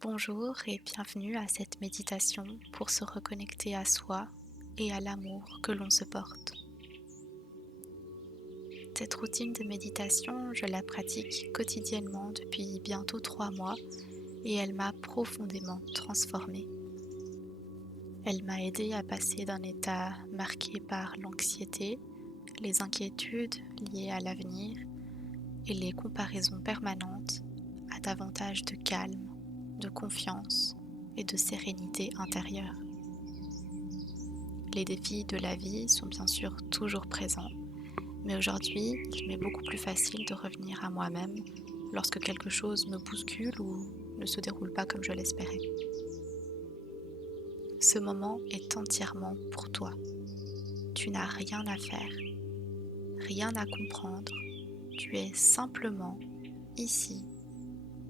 Bonjour et bienvenue à cette méditation pour se reconnecter à soi et à l'amour que l'on se porte. Cette routine de méditation, je la pratique quotidiennement depuis bientôt 3 mois et elle m'a profondément transformée. Elle m'a aidée à passer d'un état marqué par l'anxiété, les inquiétudes liées à l'avenir et les comparaisons permanentes à davantage de calme, de confiance et de sérénité intérieure. Les défis de la vie sont bien sûr toujours présents, mais aujourd'hui, il m'est beaucoup plus facile de revenir à moi-même lorsque quelque chose me bouscule ou ne se déroule pas comme je l'espérais. Ce moment est entièrement pour toi. Tu n'as rien à faire, rien à comprendre. Tu es simplement ici,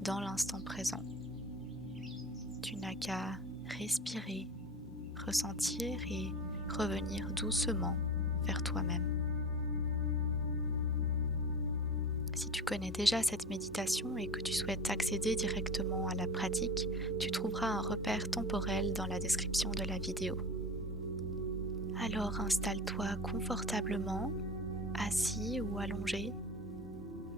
dans l'instant présent. Tu n'as qu'à respirer, ressentir et revenir doucement vers toi-même. Si tu connais déjà cette méditation et que tu souhaites accéder directement à la pratique, tu trouveras un repère temporel dans la description de la vidéo. Alors installe-toi confortablement, assis ou allongé.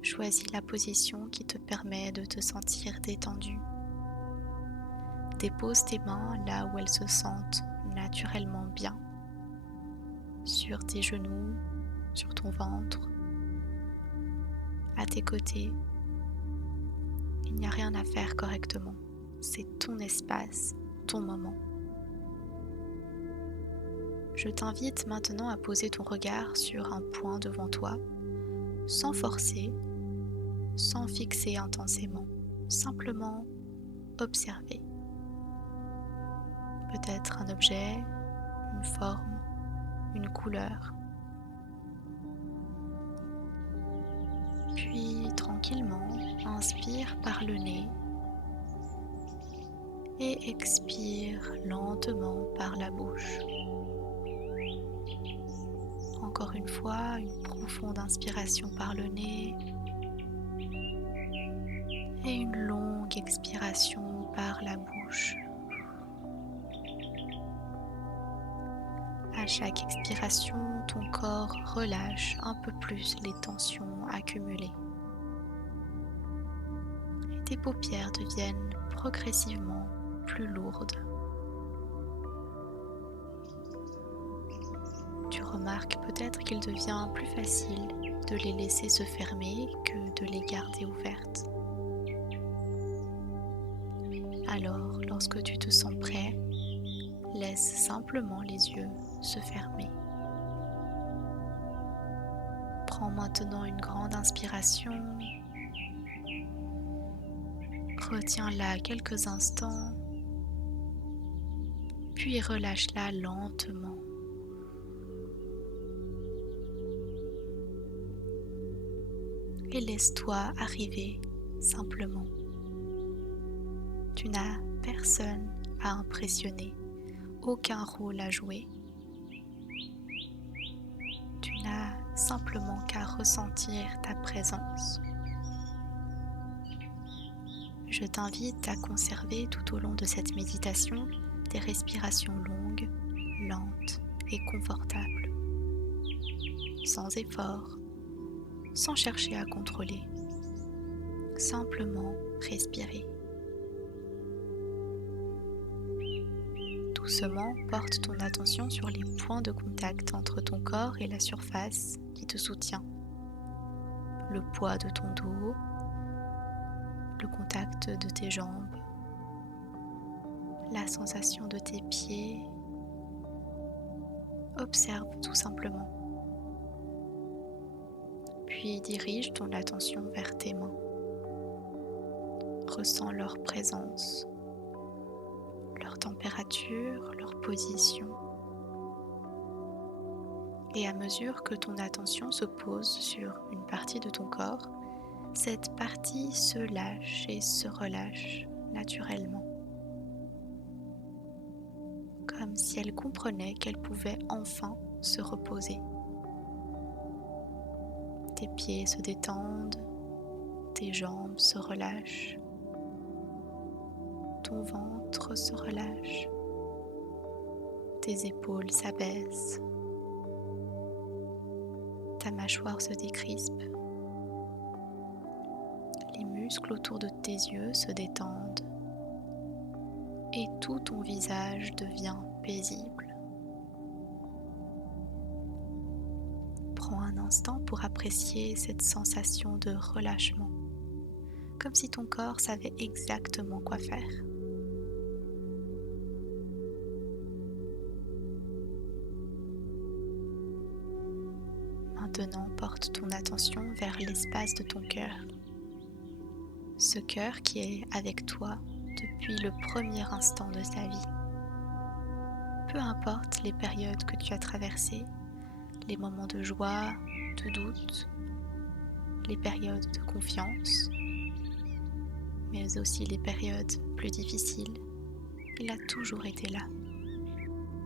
Choisis la position qui te permet de te sentir détendu. Dépose tes mains là où elles se sentent naturellement bien, sur tes genoux, sur ton ventre, à tes côtés. Il n'y a rien à faire correctement. C'est ton espace, ton moment. Je t'invite maintenant à poser ton regard sur un point devant toi, sans forcer, sans fixer intensément, simplement observer. Peut-être un objet, une forme, une couleur. Puis tranquillement, inspire par le nez et expire lentement par la bouche. Encore une fois, une profonde inspiration par le nez et une longue expiration par la bouche. À chaque expiration, ton corps relâche un peu plus les tensions accumulées. Et tes paupières deviennent progressivement plus lourdes. Tu remarques peut-être qu'il devient plus facile de les laisser se fermer que de les garder ouvertes. Alors, lorsque tu te sens prêt, laisse simplement les yeux se fermer. Prends maintenant une grande inspiration. Retiens-la quelques instants, puis relâche-la lentement. Et laisse-toi arriver simplement. Tu n'as personne à impressionner, aucun rôle à jouer. Tu n'as simplement qu'à ressentir ta présence. Je t'invite à conserver tout au long de cette méditation des respirations longues, lentes et confortables, sans effort, sans chercher à contrôler, simplement respirer. Doucement, porte ton attention sur les points de contact entre ton corps et la surface qui te soutient. Le poids de ton dos, le contact de tes jambes, la sensation de tes pieds. Observe tout simplement. Puis dirige ton attention vers tes mains. Ressens leur présence, leur température, leur position. Et à mesure que ton attention se pose sur une partie de ton corps, cette partie se lâche et se relâche naturellement. Comme si elle comprenait qu'elle pouvait enfin se reposer. Tes pieds se détendent, tes jambes se relâchent. ton ventre se relâche, tes épaules s'abaissent, ta mâchoire se décrispe, les muscles autour de tes yeux se détendent et tout ton visage devient paisible. Prends un instant pour apprécier cette sensation de relâchement, comme si ton corps savait exactement quoi faire. Maintenant, porte ton attention vers l'espace de ton cœur. Ce cœur qui est avec toi depuis le premier instant de sa vie. Peu importe les périodes que tu as traversées, les moments de joie, de doute, les périodes de confiance, mais aussi les périodes plus difficiles, il a toujours été là,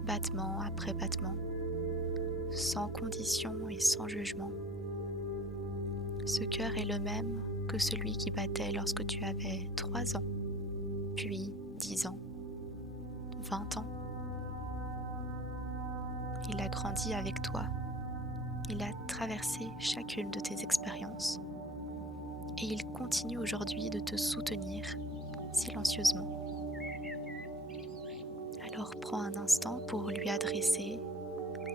battement après battement, sans condition et sans jugement. Ce cœur est le même que celui qui battait lorsque tu avais 3 ans, puis 10 ans, 20 ans. Il a grandi avec toi, il a traversé chacune de tes expériences et il continue aujourd'hui de te soutenir silencieusement. Alors prends un instant pour lui adresser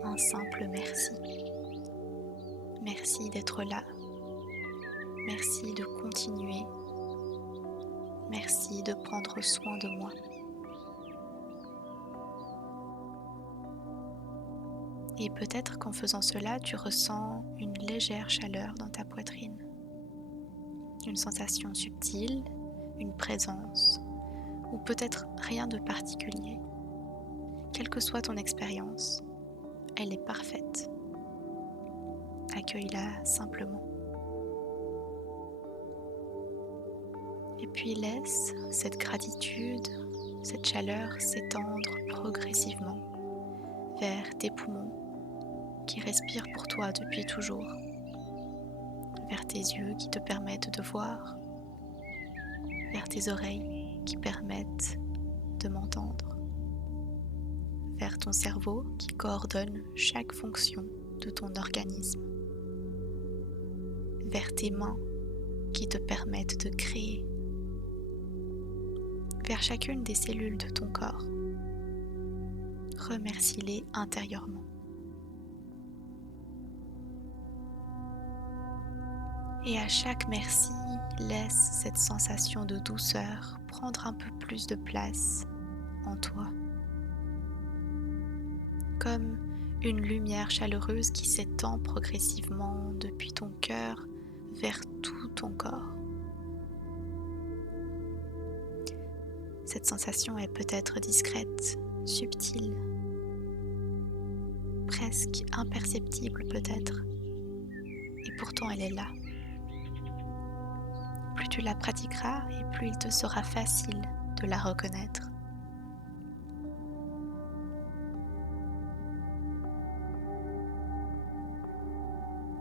un simple merci. Merci d'être là. Merci de continuer. Merci de prendre soin de moi. Et peut-être qu'en faisant cela, tu ressens une légère chaleur dans ta poitrine. Une sensation subtile, une présence, ou peut-être rien de particulier. Quelle que soit ton expérience, elle est parfaite. Accueille-la simplement. Et puis laisse cette gratitude, cette chaleur s'étendre progressivement vers tes poumons qui respirent pour toi depuis toujours, vers tes yeux qui te permettent de voir, vers tes oreilles qui permettent de m'entendre, vers ton cerveau qui coordonne chaque fonction de ton organisme, vers tes mains qui te permettent de créer, vers chacune des cellules de ton corps. Remercie-les intérieurement. Et à chaque merci, laisse cette sensation de douceur prendre un peu plus de place en toi. Comme une lumière chaleureuse qui s'étend progressivement depuis ton cœur vers tout ton corps. Cette sensation est peut-être discrète, subtile, presque imperceptible peut-être, et pourtant elle est là. Plus tu la pratiqueras et plus il te sera facile de la reconnaître.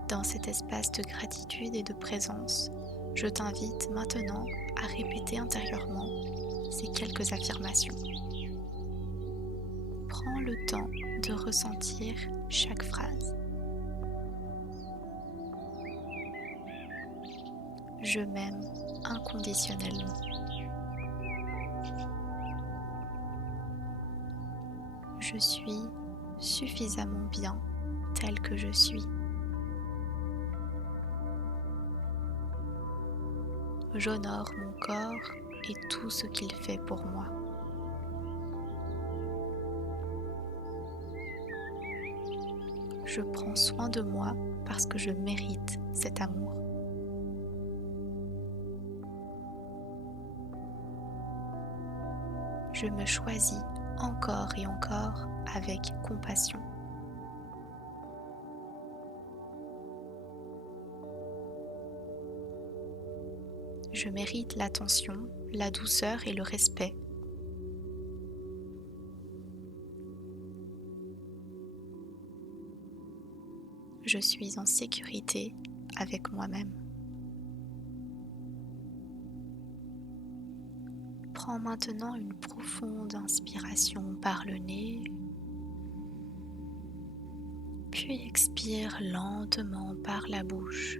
Dans cet espace de gratitude et de présence, je t'invite maintenant à répéter intérieurement ces quelques affirmations. Prends le temps de ressentir chaque phrase. Je m'aime inconditionnellement. Je suis suffisamment bien tel que je suis. J'honore mon corps et tout ce qu'il fait pour moi. Je prends soin de moi parce que je mérite cet amour. Je me choisis encore et encore avec compassion. Je mérite l'attention, la douceur et le respect. Je suis en sécurité avec moi-même. Prends maintenant une profonde inspiration par le nez, puis expire lentement par la bouche.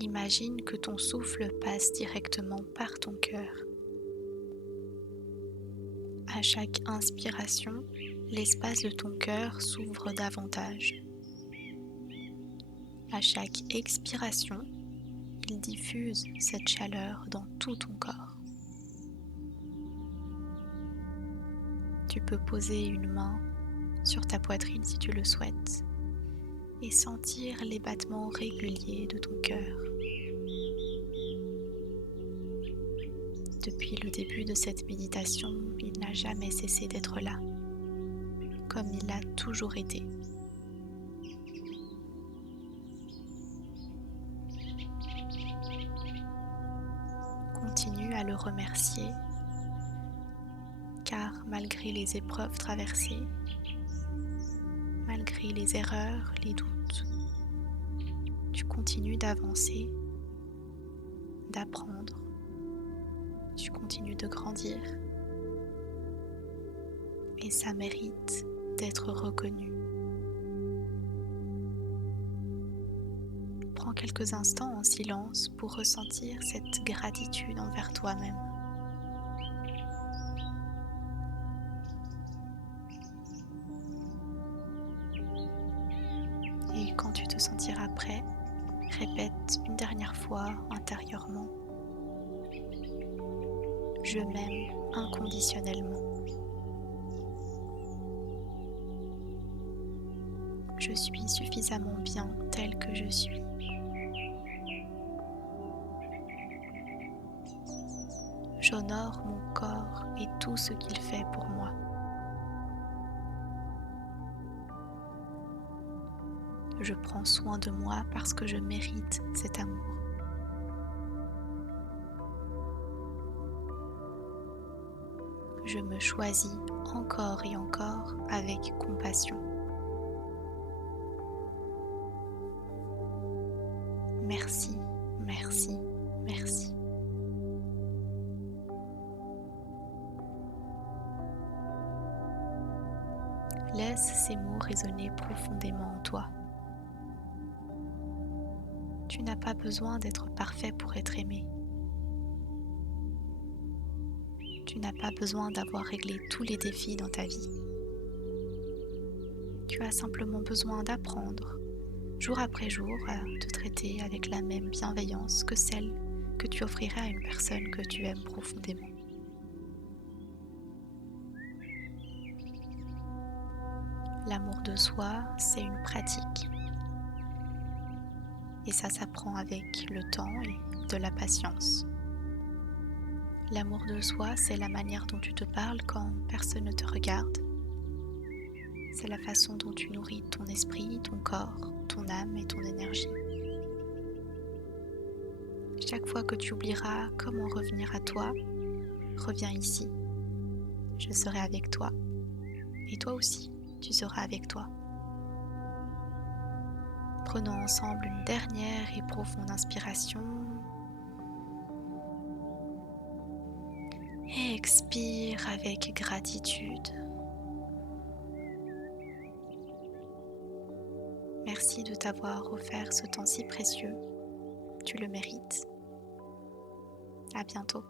Imagine que ton souffle passe directement par ton cœur. À chaque inspiration, l'espace de ton cœur s'ouvre davantage. À chaque expiration, il diffuse cette chaleur dans tout ton corps. Tu peux poser une main sur ta poitrine si tu le souhaites et sentir les battements réguliers de ton cœur. Depuis le début de cette méditation, il n'a jamais cessé d'être là, comme il l'a toujours été. Continue à le remercier, car malgré les épreuves traversées, malgré les erreurs, les doutes, tu continues d'avancer, d'apprendre, tu continues de grandir et ça mérite d'être reconnu. Prends quelques instants en silence pour ressentir cette gratitude envers toi-même. Et quand tu te sentiras prêt, répète une dernière fois intérieurement: je m'aime inconditionnellement. Je suis suffisamment bien tel que je suis. J'honore mon corps et tout ce qu'il fait pour moi. Je prends soin de moi parce que je mérite cet amour. Je me choisis encore et encore avec compassion. Merci, merci, merci. Laisse ces mots résonner profondément en toi. Tu n'as pas besoin d'être parfait pour être aimé. Tu n'as pas besoin d'avoir réglé tous les défis dans ta vie. Tu as simplement besoin d'apprendre, jour après jour, à te traiter avec la même bienveillance que celle que tu offrirais à une personne que tu aimes profondément. L'amour de soi, c'est une pratique. Et ça s'apprend avec le temps et de la patience. L'amour de soi, c'est la manière dont tu te parles quand personne ne te regarde. C'est la façon dont tu nourris ton esprit, ton corps, ton âme et ton énergie. Chaque fois que tu oublieras comment revenir à toi, reviens ici. Je serai avec toi. Et toi aussi, tu seras avec toi. Prenons ensemble une dernière et profonde inspiration. Et expire avec gratitude. Merci de t'avoir offert ce temps si précieux. Tu le mérites. À bientôt.